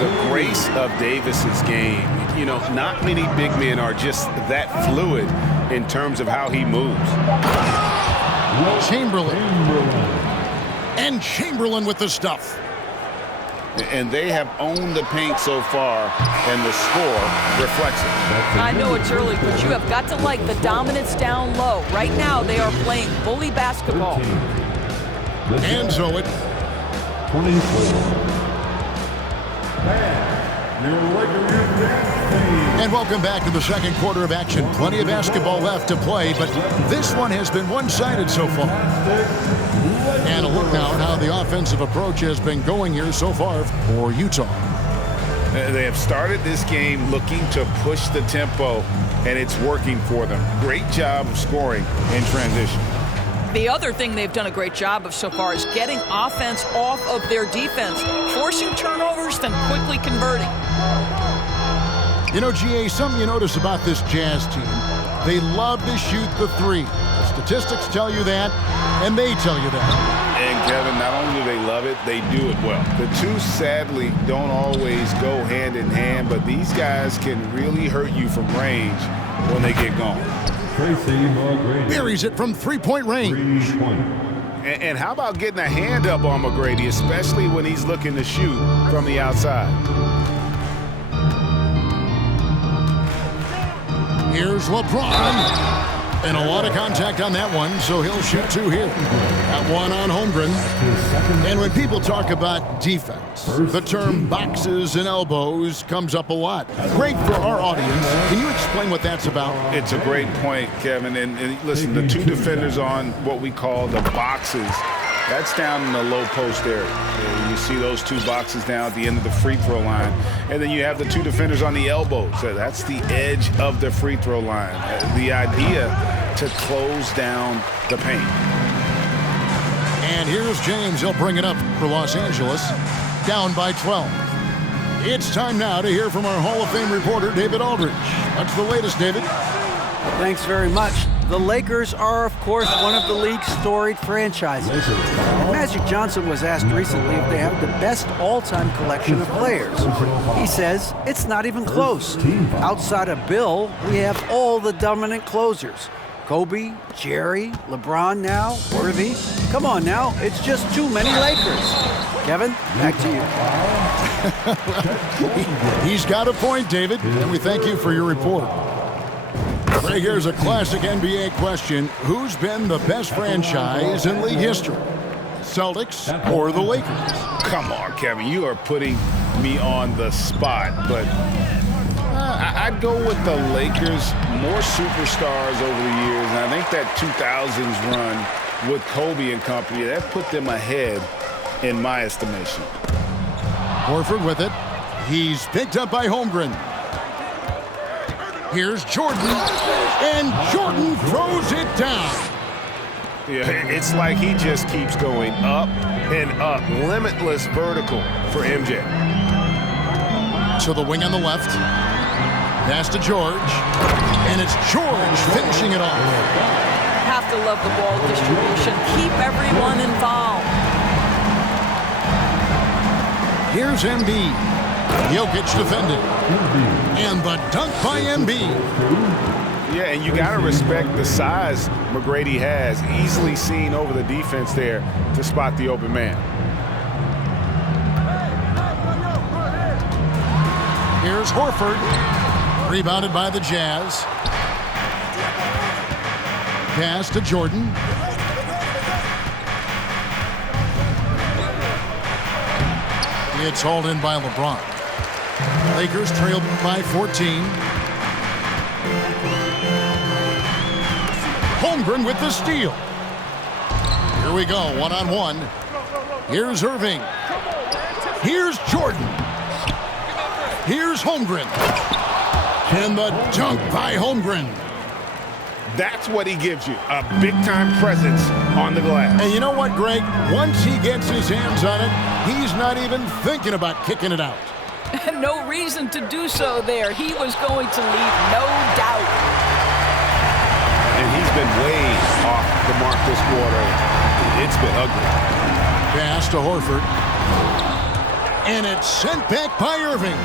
the grace of Davis's game, you know, not many big men are just that fluid in terms of how he moves. Chamberlain. And Chamberlain with the stuff. And they have owned the paint so far, and the score reflects it. I know it's early, but you have got to like the dominance down low. Right now, they are playing bully basketball. And Zoet. 24. And welcome back to the second quarter of action. Plenty of basketball left to play, but this one has been one-sided so far. And a look now at how the offensive approach has been going here so far for Utah. They have started this game looking to push the tempo, and it's working for them. Great job of scoring in transition. The other thing they've done a great job of so far is getting offense off of their defense, forcing turnovers, then quickly converting. You know, GA, something you notice about this Jazz team, they love to shoot the three. The statistics tell you that, and they tell you that. And Kevin, not only do they love it, they do it well. The two, sadly, don't always go hand in hand, but these guys can really hurt you from range when they get going. Tracy McGrady. Buries it from three-point range. And how about getting a hand up on McGrady, especially when he's looking to shoot from the outside? Here's LeBron. And a lot of contact on that one, so he'll shoot two here. That one on Holmgren. And when people talk about defense, the term boxes and elbows comes up a lot. Great for our audience. Can you explain what that's about? It's a great point, Kevin. And listen, the two defenders on what we call the boxes, that's down in the low post area. You see those two boxes down at the end of the free throw line. And then you have the two defenders on the elbows. So that's the edge of the free throw line. The idea to close down the paint. And here's James. He'll bring it up for Los Angeles. Down by 12. It's time now to hear from our Hall of Fame reporter, David Aldridge. What's the latest, David? Thanks very much. The Lakers are, of course, one of the league's storied franchises. Magic Johnson was asked recently if they have the best all-time collection of players. He says it's not even close. Outside of Bill, we have all the dominant closers. Kobe, Jerry, LeBron now, Worthy. Come on now, it's just too many Lakers. Kevin, back to you. He's got a point, David, and we thank you for your report. Right, here's a classic NBA question. Who's been the best franchise in league history? Celtics or the Lakers? Come on, Kevin. You are putting me on the spot, but I'd go with the Lakers. More superstars over the years, and I think that 2000s run with Kobe and company, that put them ahead in my estimation. Horford with it. He's picked up by Holmgren. Here's Jordan, and Jordan throws it down. Yeah, it's like he just keeps going up and up. Limitless vertical for MJ. To the wing on the left. Pass to George. And it's George finishing it off. Have to love the ball distribution. Keep everyone involved. Here's Embiid. Jokic defended. And the dunk by Embiid. Yeah, and you got to respect the size McGrady has. Easily seen over the defense there to spot the open man. Here's Horford. Rebounded by the Jazz. Pass to Jordan. It's hauled in by LeBron. Lakers trailed by 14. Holmgren with the steal. Here we go, one-on-one. Here's Irving. Here's Jordan. Here's Holmgren. And the dunk by Holmgren. That's what he gives you, a big-time presence on the glass. And you know what, Greg? Once he gets his hands on it, he's not even thinking about kicking it out. No reason to do so there. He was going to leave, no doubt. And he's been way off the mark this quarter. It's been ugly. Pass to Horford. And it's sent back by Irving.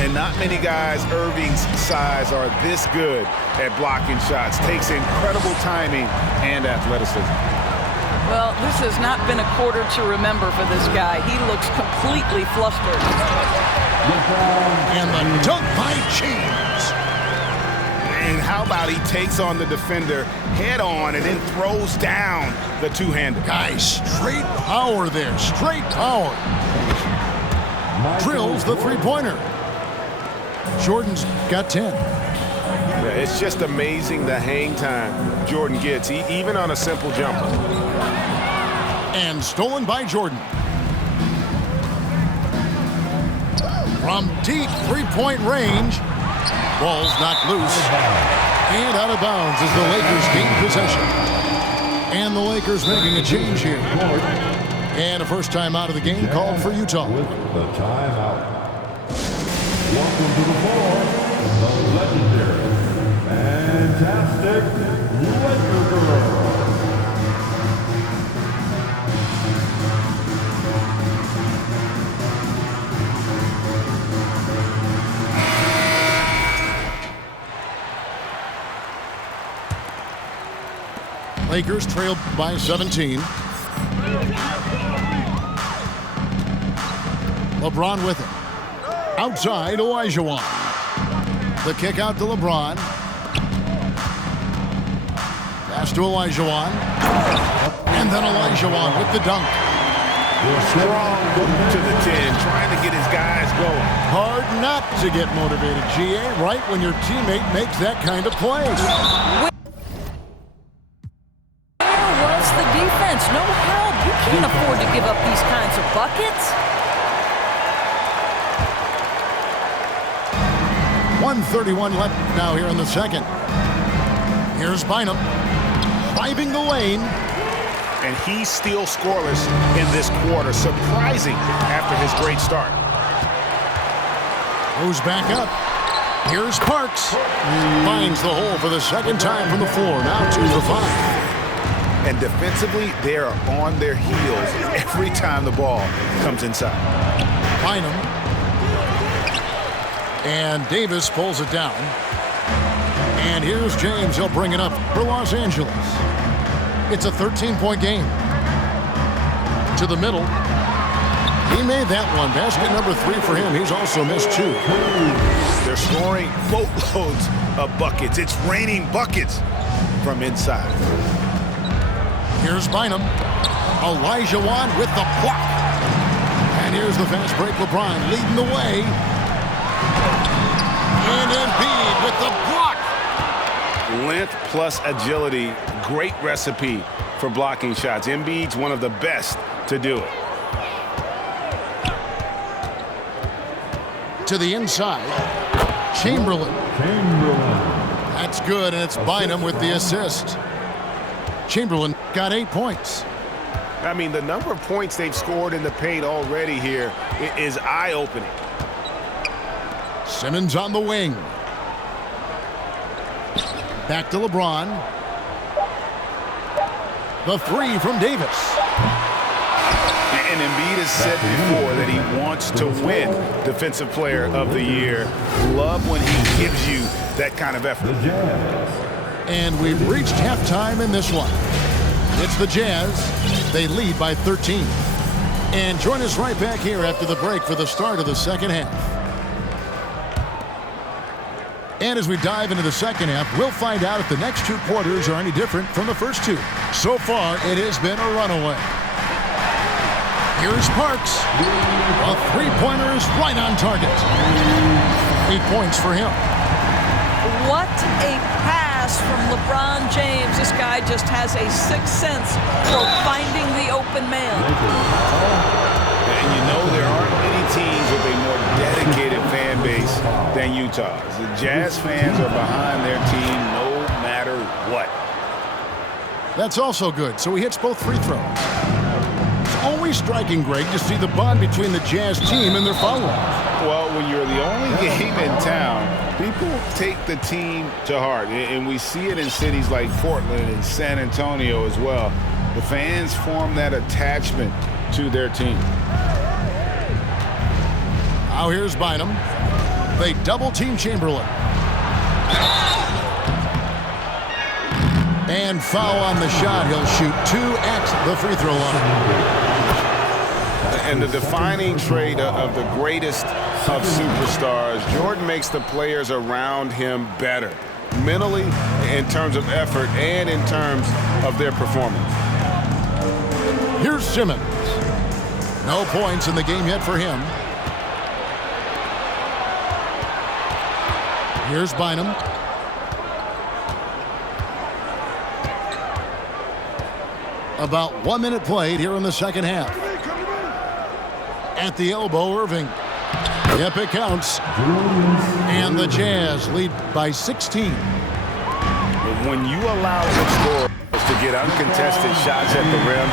And not many guys Irving's size are this good at blocking shots. Takes incredible timing and athleticism. Well, this has not been a quarter to remember for this guy. He looks completely flustered. And the dunk by James. And how about he takes on the defender head on and then throws down the two-hander. Guys, straight power there. Straight power. Drills the three-pointer. Jordan's got 10. Yeah, it's just amazing the hang time Jordan gets, even on a simple jumper. And stolen by Jordan. From deep three-point range. Ball's knocked loose. And out of bounds as the Lakers gain possession. And the Lakers making a change here. And a first time out of the game called for Utah. With the timeout. Welcome to the floor, the legendary, fantastic Laker girl. Lakers trail by 17. LeBron with it. Outside, Olajuwon. The kick out to LeBron. Pass to Olajuwon. And then Olajuwon with the dunk. Strong to the 10, trying to get his guys going. Hard not to get motivated, GA, right when your teammate makes that kind of play. Where was the defense? No help. You can't afford to give up these kinds of buckets. 1:31 left now here in the second. Here's Bynum. Driving the lane. And he's still scoreless in this quarter. Surprising after his great start. Goes back up. Here's Parks. Finds the hole for the second time from the floor. Now 2 for 5. And defensively, they are on their heels every time the ball comes inside. Bynum. And Davis pulls it down. And here's James. He'll bring it up for Los Angeles. It's a 13-point game. To the middle. He made that one. Basket number 3 for him. He's also missed 2. They're scoring boatloads of buckets. It's raining buckets from inside. Here's Bynum. Olajuwon with the block. And here's the fast break. LeBron leading the way. And Embiid with the block. Length plus agility, great recipe for blocking shots. Embiid's one of the best to do it. To the inside. Chamberlain. That's good, and it's Bynum with the assist. Chamberlain got 8 points. I mean, the number of points they've scored in the paint already here is eye-opening. Simmons on the wing. Back to LeBron. The 3 from Davis. And Embiid has said before that he wants to win Defensive Player of the Year. Love when he gives you that kind of effort. And we've reached halftime in this one. It's the Jazz. They lead by 13. And join us right back here after the break for the start of the second half. And as we dive into the second half, we'll find out if the next 2 quarters are any different from the first 2. So far, it has been a runaway. Here's Parks. A three-pointer is right on target. 8 points for him. What a pass from LeBron James. This guy just has a sixth sense for finding the open man. And you know there aren't many teams with a more dedicated fan base than Utah's. The Jazz fans are behind their team no matter what. That's also good. So he hits both free throws. It's always striking, Greg, to see the bond between the Jazz team and their followers. Well, when you're the only game in town, people take the team to heart. And we see it in cities like Portland and San Antonio as well. The fans form that attachment to their team. Now here's Bynum. They double-team Chamberlain. And foul on the shot. He'll shoot 2 at the free throw line. And the defining trait of the greatest of superstars, Jordan makes the players around him better, mentally, in terms of effort, and in terms of their performance. Here's Simmons. No points in the game yet for him. Here's Bynum. About 1 minute played here in the second half. At the elbow, Irving. Yep, it counts. And the Jazz lead by 16. When you allow the scorers to get uncontested shots at the rim,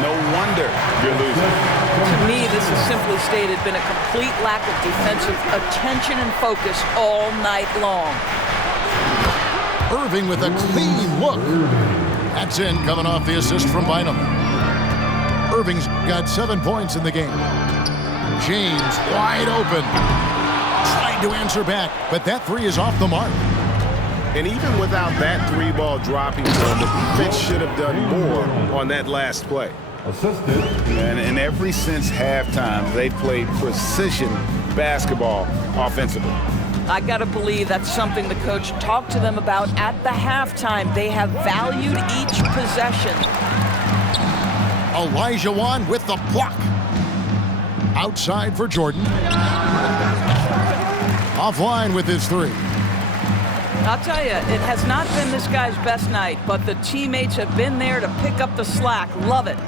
no wonder you're losing. To me, this has simply stated been a complete lack of defensive attention and focus all night long. Irving with a clean look. That's in, coming off the assist from Bynum. Irving's got 7 points in the game. James wide open. Trying to answer back, but that three is off the mark. And even without that 3-ball dropping zone, the defense should have done more on that last play. Assisted. And ever since halftime, they played precision basketball offensively. I got to believe that's something the coach talked to them about at the halftime. They have valued each possession. Elijah Wan with the block. Outside for Jordan. Offline with his three. I'll tell you, it has not been this guy's best night, but the teammates have been there to pick up the slack. Love it.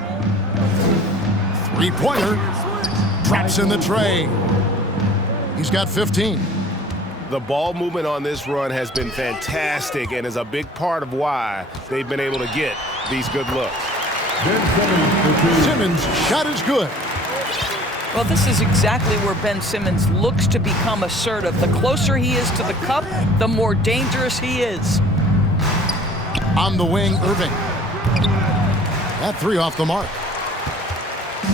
Three-pointer. Drops in the tray. He's got 15. The ball movement on this run has been fantastic and is a big part of why they've been able to get these good looks. Simmons' shot is good. Well, this is exactly where Ben Simmons looks to become assertive. The closer he is to the cup, the more dangerous he is. On the wing, Irving. That three off the mark.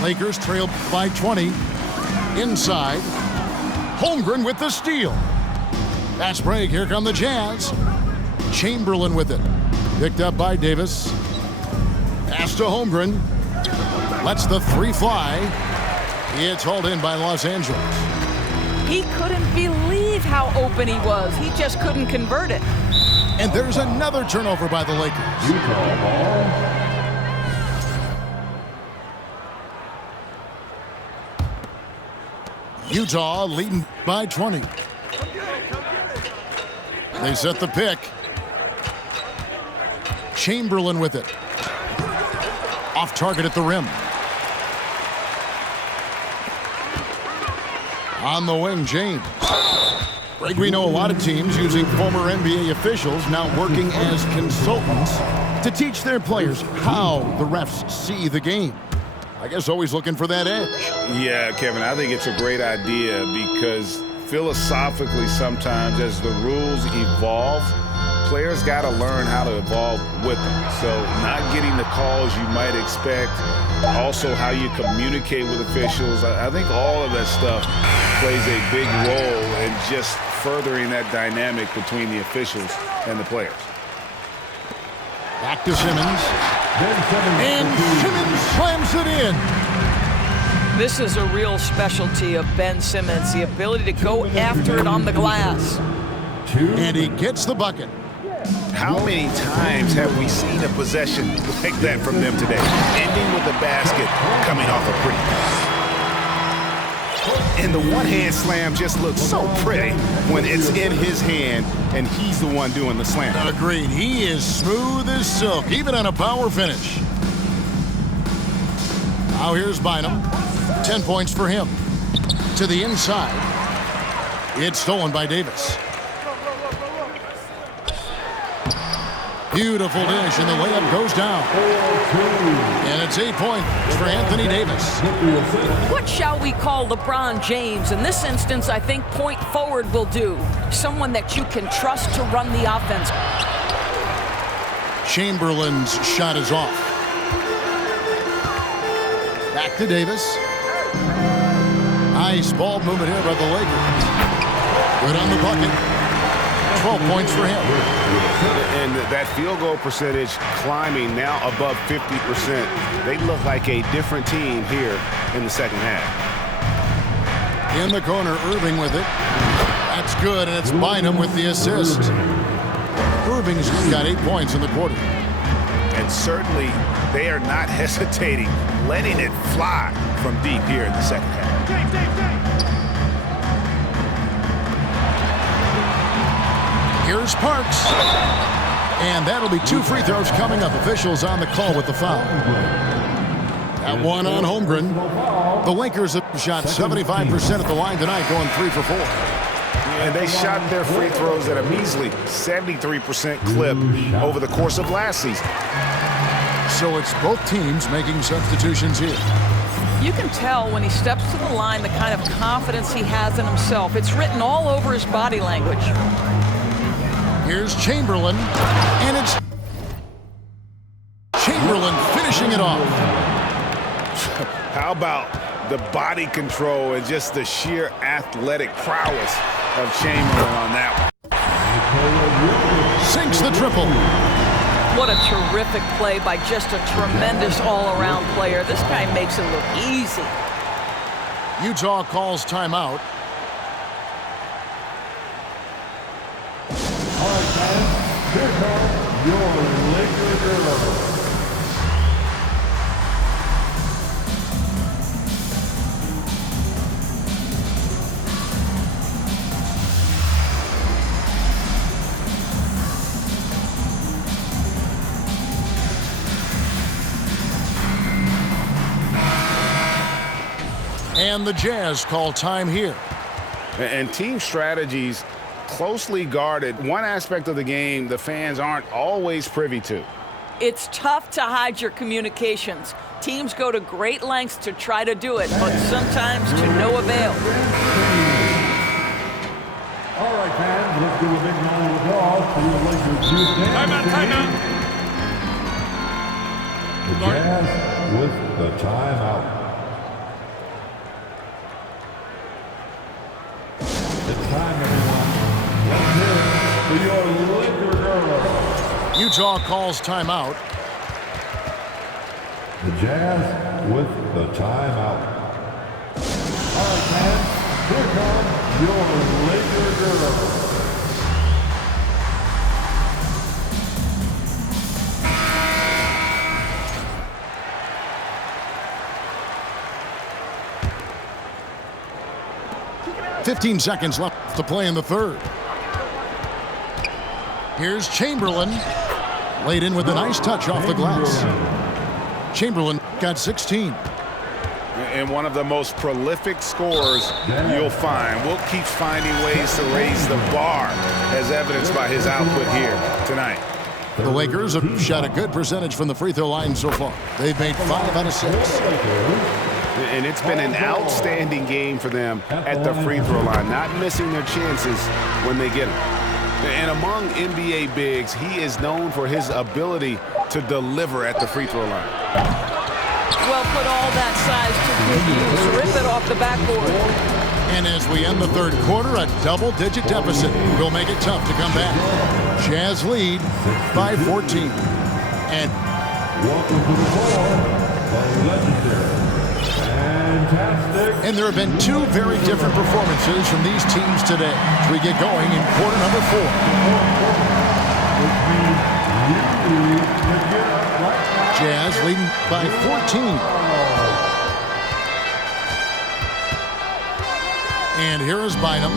Lakers trail by 20. Inside. Holmgren with the steal. Fast break. Here come the Jazz. Chamberlain with it. Picked up by Davis. Pass to Holmgren. Lets the three fly. It's hauled in by Los Angeles. He couldn't believe how open he was. He just couldn't convert it. And there's another turnover by the Lakers. Utah ball. Utah leading by 20. They set the pick. Chamberlain with it. Off target at the rim. On the wing, James. Greg, we know a lot of teams using former NBA officials now working as consultants to teach their players how the refs see the game. I guess always looking for that edge. Yeah, Kevin, I think it's a great idea because philosophically sometimes as the rules evolve, players got to learn how to evolve with them. So not getting the calls you might expect, also how you communicate with officials. I think all of that stuff plays a big role in just furthering that dynamic between the officials and the players. Back to Simmons. And Simmons slams it in. This is a real specialty of Ben Simmons, the ability to go after it on the glass. And he gets the bucket. How many times have we seen a possession like that from them today? Ending with a basket, coming off a pretty pass. And the one-hand slam just looks so pretty when it's in his hand and he's the one doing the slam. Agreed. He is smooth as silk, even on a power finish. Now here's Bynum. 10 points for him. To the inside. It's stolen by Davis. Beautiful dish, and the layup goes down. And it's 8 points for Anthony Davis. What shall we call LeBron James? In this instance, I think point forward will do. Someone that you can trust to run the offense. Chamberlain's shot is off. Back to Davis. Nice ball movement here by the Lakers. Good on the bucket. 12 points for him. And that field goal percentage climbing now above 50%. They look like a different team here in the second half. In the corner, Irving with it. That's good, and it's Bynum with the assist. Irving's got 8 points in the quarter. And certainly they are not hesitating, letting it fly from deep here in the second half. Here's Parks. And that'll be 2 free throws coming up. Officials on the call with the foul. That one on Holmgren. The Lakers have shot 75% at the line tonight, going 3 for 4. And they shot their free throws at a measly 73% clip over the course of last season. So it's both teams making substitutions here. You can tell when he steps to the line the kind of confidence he has in himself. It's written all over his body language. Here's Chamberlain, and it's Chamberlain finishing it off. How about the body control and just the sheer athletic prowess of Chamberlain on that one? Sinks the triple. What a terrific play by just a tremendous all-around player. This guy makes it look easy. Utah calls timeout. All right, fans, here comes your Laker girls. And the Jazz call time here. And team strategies closely guarded. One aspect of the game the fans aren't always privy to. It's tough to hide your communications. Teams go to great lengths to try to do it, but sometimes to no avail. All right, fans, let's do a big round of applause for the Lakers. Timeout. The Jazz with the timeout. It's time, everyone. Let's hear it for your Laker girls. Utah calls timeout. The Jazz with the timeout. All right, fans, here comes your Laker girls. .15 seconds left to play in the third. Here's Chamberlain. Laid in with a nice touch off the glass. Chamberlain got 16. And one of the most prolific scorers you'll find. Wilt keeps finding ways to raise the bar, as evidenced by his output here tonight. The Lakers have shot a good percentage from the free throw line so far. They've made 5 out of 6. And it's been an outstanding game for them at the free throw line, not missing their chances when they get them. And among NBA bigs, he is known for his ability to deliver at the free throw line. Well, put all that size to good use. Rip it off the backboard. And as we end the third quarter, a double-digit deficit will make it tough to come back. Jazz lead by 14. And Welcome to the floor, the legendary, fantastic. And there have been 2 very different performances from these teams today as we get going in quarter number 4. Which means you need to get up right now. Jazz leading by 14. And here is Bynum.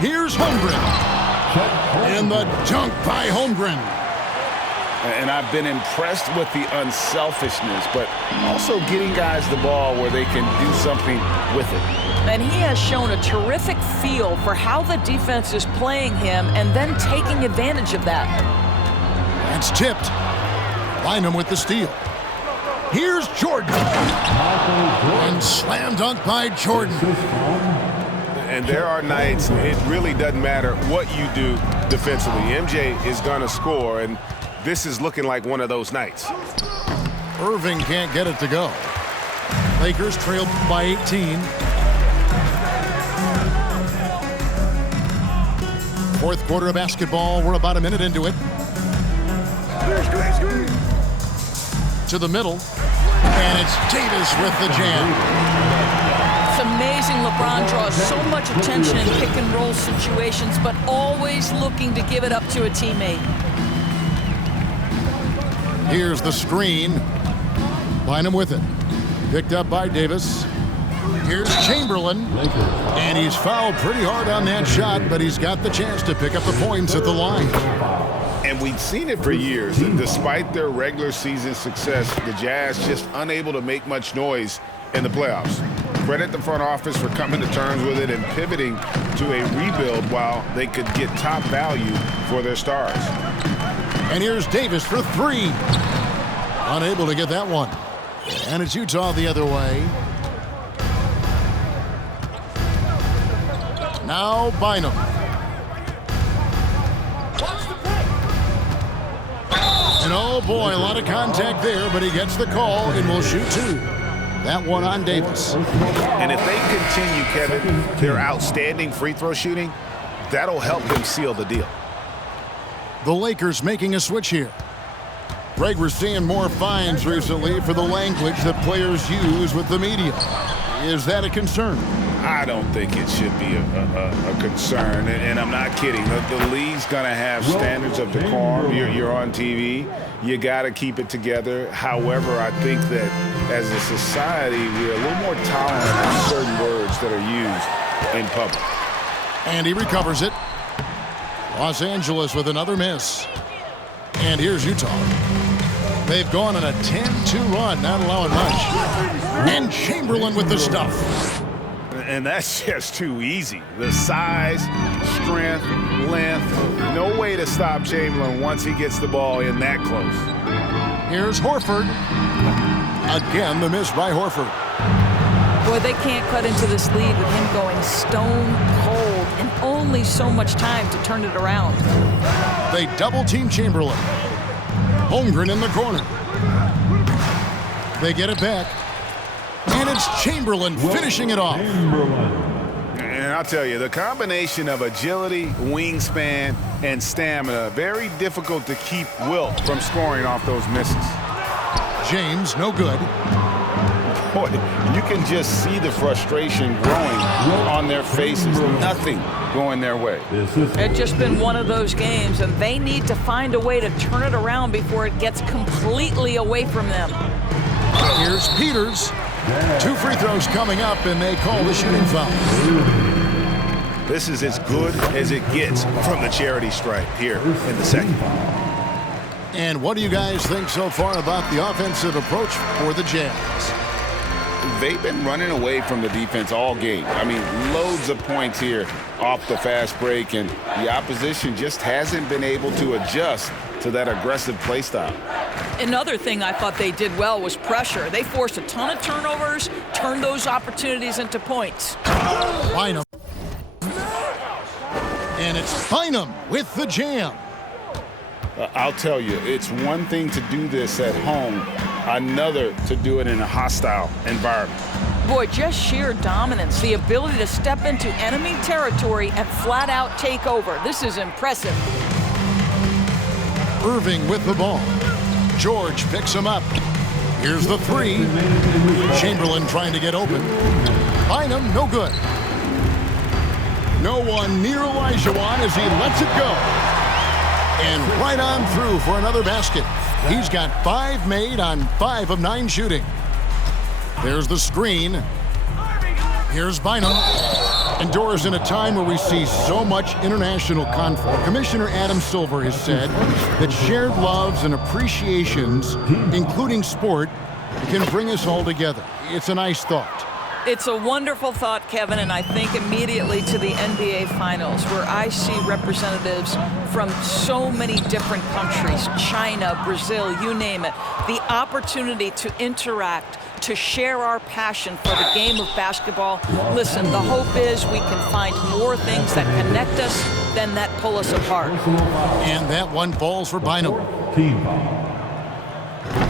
Here's Holmgren. And the dunk by Holmgren. And I've been impressed with the unselfishness, but also getting guys the ball where they can do something with it. And he has shown a terrific feel for how the defense is playing him and then taking advantage of that. That's tipped. Bynum with the steal. Here's Jordan. And slam dunk by Jordan. And there are nights it really doesn't matter what you do defensively. MJ is going to score, and this is looking like one of those nights. Irving can't get it to go. Lakers trailed by 18. Fourth quarter of basketball. We're about a minute into it. To the middle. And it's Davis with the jam. It's amazing LeBron draws so much attention in pick-and-roll situations, but always looking to give it up to a teammate. Here's the screen. Bynum with it. Picked up by Davis. Here's Chamberlain. And he's fouled pretty hard on that shot, but he's got the chance to pick up the points at the line. And we've seen it for years. And despite their regular season success, the Jazz just unable to make much noise in the playoffs. Credit the front office for coming to terms with it and pivoting to a rebuild while they could get top value for their stars. And here's Davis for three. Unable to get that one. And it's Utah the other way. Now Bynum. And oh boy, a lot of contact there, but he gets the call and will shoot two. That one on Davis. And if they continue, Kevin, their outstanding free throw shooting, that'll help them seal the deal. The Lakers making a switch here. Greg, we're seeing more fines recently for the language that players use with the media. Is that a concern? I don't think it should be a concern, and I'm not kidding. The league's going to have standards of decorum. You're on TV. You got to keep it together. However, I think that as a society, we're a little more tolerant of certain words that are used in public. And he recovers it. Los Angeles with another miss. And here's Utah. They've gone on a 10-2 run, not allowing much. And Chamberlain with the stuff. And that's just too easy. The size, strength, length, no way to stop Chamberlain once he gets the ball in that close. Here's Horford. Again, the miss by Horford. Boy, they can't cut into this lead with him going stone cold and only so much time to turn it around. They double-team Chamberlain. Holmgren in the corner. They get it back. And it's Chamberlain finishing it off. And I'll tell you, the combination of agility, wingspan, and stamina, very difficult to keep Wilt from scoring off those misses. James, no good. Boy, you can just see the frustration growing on their faces. Nothing going their way. It's just been one of those games, and they need to find a way to turn it around before it gets completely away from them. Here's Peters. 2 free throws coming up, and they call the shooting foul. This is as good as it gets from the charity stripe here in the second. And what do you guys think so far about the offensive approach for the Jazz? They've been running away from the defense all game. I mean, loads of points here off the fast break, and the opposition just hasn't been able to adjust to that aggressive play style. Another thing I thought they did well was pressure. They forced a ton of turnovers, turned those opportunities into points. Bynum. And it's Bynum with the jam. I'll tell you, it's one thing to do this at home, another to do it in a hostile environment. Boy, just sheer dominance, the ability to step into enemy territory and flat out take over. This is impressive. Irving with the ball. George picks him up. Here's the three. Chamberlain trying to get open. Bynum, no good. No one near Olajuwon as he lets it go. And right on through for another basket. He's got 5 made on 5 of 9 shooting. There's the screen. Here's Bynum. And Doris, in a time where we see so much international conflict, Commissioner Adam Silver has said that shared loves and appreciations, including sport, can bring us all together. It's a nice thought. It's a wonderful thought, Kevin, and I think immediately to the NBA Finals, where I see representatives from so many different countries, China, Brazil, you name it, the opportunity to interact, to share our passion for the game of basketball. Listen, the hope is we can find more things that connect us than that pull us apart. And that one falls for Bynum.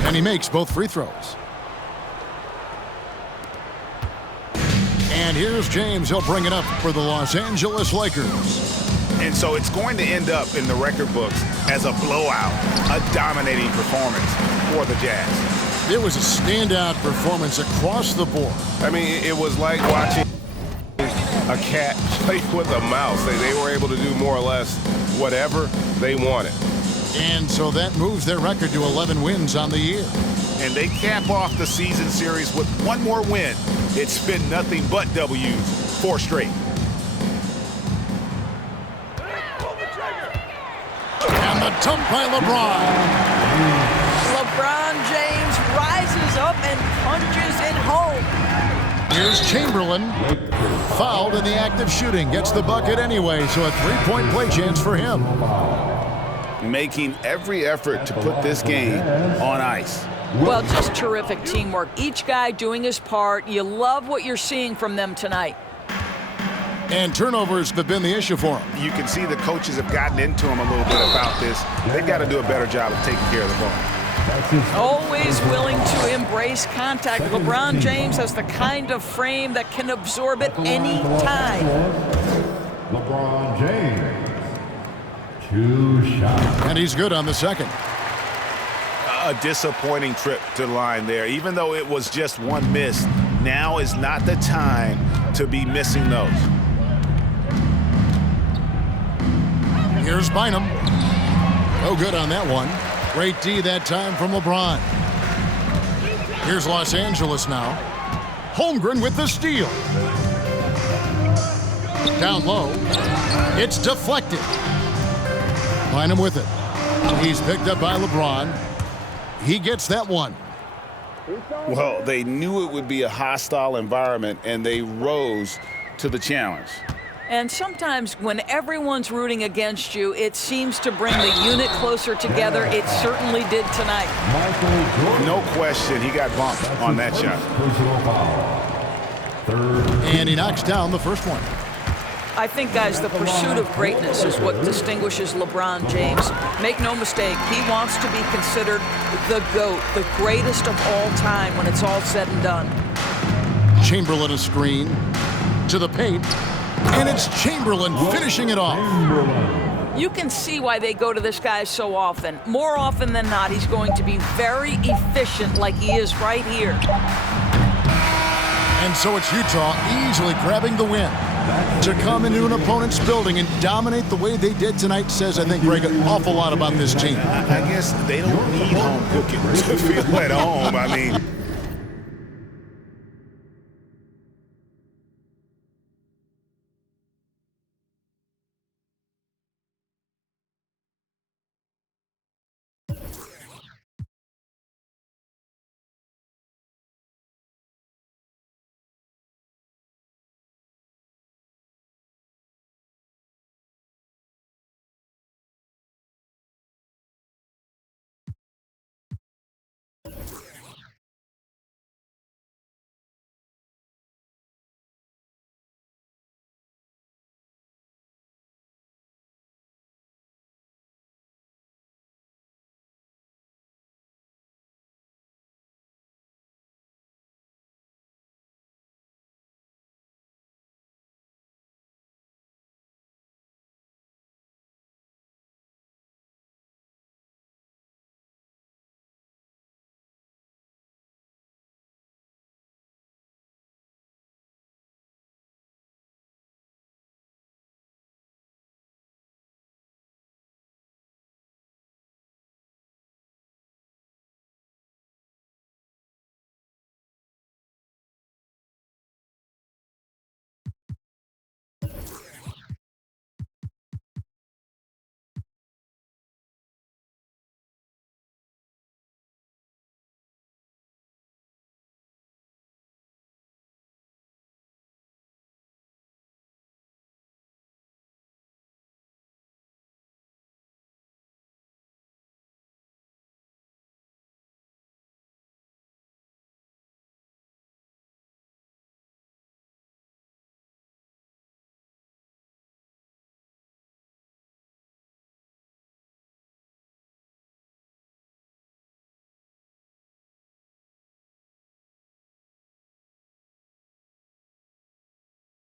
And he makes both free throws. And here's James. He'll bring it up for the Los Angeles Lakers. And so it's going to end up in the record books as a blowout, a dominating performance for the Jazz. It was a standout performance across the board. I mean, it was like watching a cat play with a mouse. They were able to do more or less whatever they wanted. And so that moves their record to 11 wins on the year. And they cap off the season series with one more win. It's been nothing but W's, 4 straight. And the dump by LeBron. LeBron James rises up and punches it home. Here's Chamberlain. Fouled in the act of shooting. Gets the bucket anyway, so a 3-point play chance for him. Making every effort to put this game on ice. Well, just terrific teamwork. Each guy doing his part. You love what you're seeing from them tonight. And turnovers have been the issue for him. You can see the coaches have gotten into him a little bit about this. They've got to do a better job of taking care of the ball. Always willing to embrace contact. LeBron James has the kind of frame that can absorb it any time. LeBron James. 2 shots. And he's good on the second. A disappointing trip to the line there. Even though it was just one miss, now is not the time to be missing those. Here's Bynum. No good on that one. Great D that time from LeBron. Here's Los Angeles now. Holmgren with the steal. Down low. It's deflected. Bynum with it. He's picked up by LeBron. He gets that one. Well, they knew it would be a hostile environment, and they rose to the challenge. And sometimes when everyone's rooting against you, it seems to bring the unit closer together. It certainly did tonight. No question, he got bumped on that shot. Personal foul. Third. And he knocks down the first one. I think, guys, the pursuit of greatness is what distinguishes LeBron James. Make no mistake, he wants to be considered the GOAT, the greatest of all time when it's all said and done. Chamberlain a screen to the paint. And it's Chamberlain finishing it off. You can see why they go to this guy so often. More often than not, he's going to be very efficient like he is right here. And so it's Utah easily grabbing the win. To come into an opponent's building and dominate the way they did tonight says, I think, Greg, an awful lot about this team. I guess they don't need home cooking to feel at home. I mean,